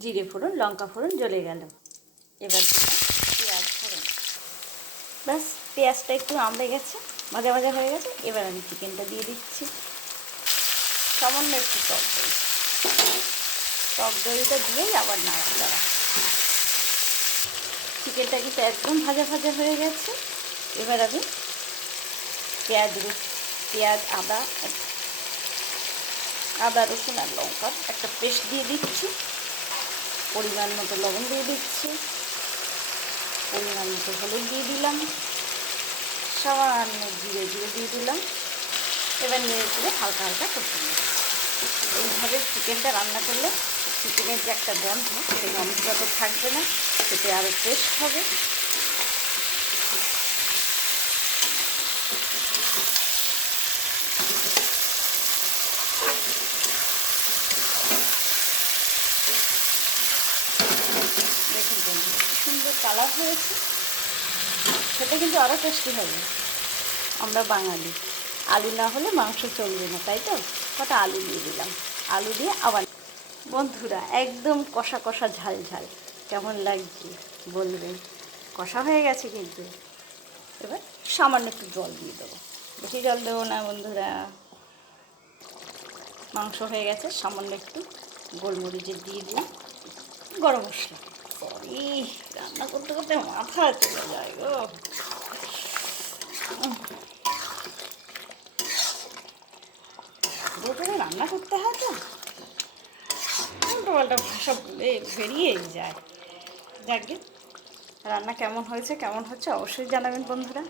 জিরে ফোড়ন, লঙ্কা ফোড়ন জ্বলে গেল। এবার পেঁয়াজ ফোড়ন। ব্যাস, পেঁয়াজটা একটু আমড়ে গেছে, ভাজা ভাজা হয়ে গেছে। এবার আমি চিকেনটা দিয়ে দিচ্ছি। সামান্য একটু টক দই, টক দইটা দিয়েই আবার নাড়াচাড়া। চিকেনটা কিন্তু একদম ভাজা ভাজা হয়ে গেছে। এবার আমি পেঁয়াজ, আদা রসুন আর লঙ্কার একটা পেস্ট দিয়ে দিচ্ছি। পরিমাণ মতো লবণ দিয়ে দিচ্ছি, পরিমাণ মতো হলুদ দিয়ে দিলাম, সামান্য জিরে দিয়ে দিলাম। এবার নেড়ে চেড়ে হালকা হালকা কষে নিই। এইভাবে চিকেনটা রান্না করলে চিকেনের যে একটা গন্ধ, সেই গন্ধটা তো থাকবে না, সেটা আরও টেস্ট হবে। দেখুন বন্ধু, সুন্দর কালার হয়েছে, সেটা কিন্তু আরও টেস্টি হবে। আমরা বাঙালি, আলু না হলে মাংস চলবে না, তাই তো কটা আলু দিয়ে দিলাম। আলু দিয়ে আবার বন্ধুরা একদম কষা কষা ঝাল ঝাল কেমন লাগছে বলবেন। কষা হয়ে গেছে কিন্তু। এবার সামান্য একটু জল দিয়ে দেবো, বেশি জল দেবো না বন্ধুরা। মাংস হয়ে গেছে, সামান্য একটু গোলমরিচের দিয়ে দিলাম, গরম মশলা। সরি, রান্না করতে করতে মাথা চলে যায় গো। করে রান্না করতে হয় তো, উল্টো পাল্টা ভাষা বলে বেরিয়েই যায়। যাকে রান্না কেমন হয়েছে কেমন হচ্ছে অবশ্যই জানাবেন বন্ধুরা।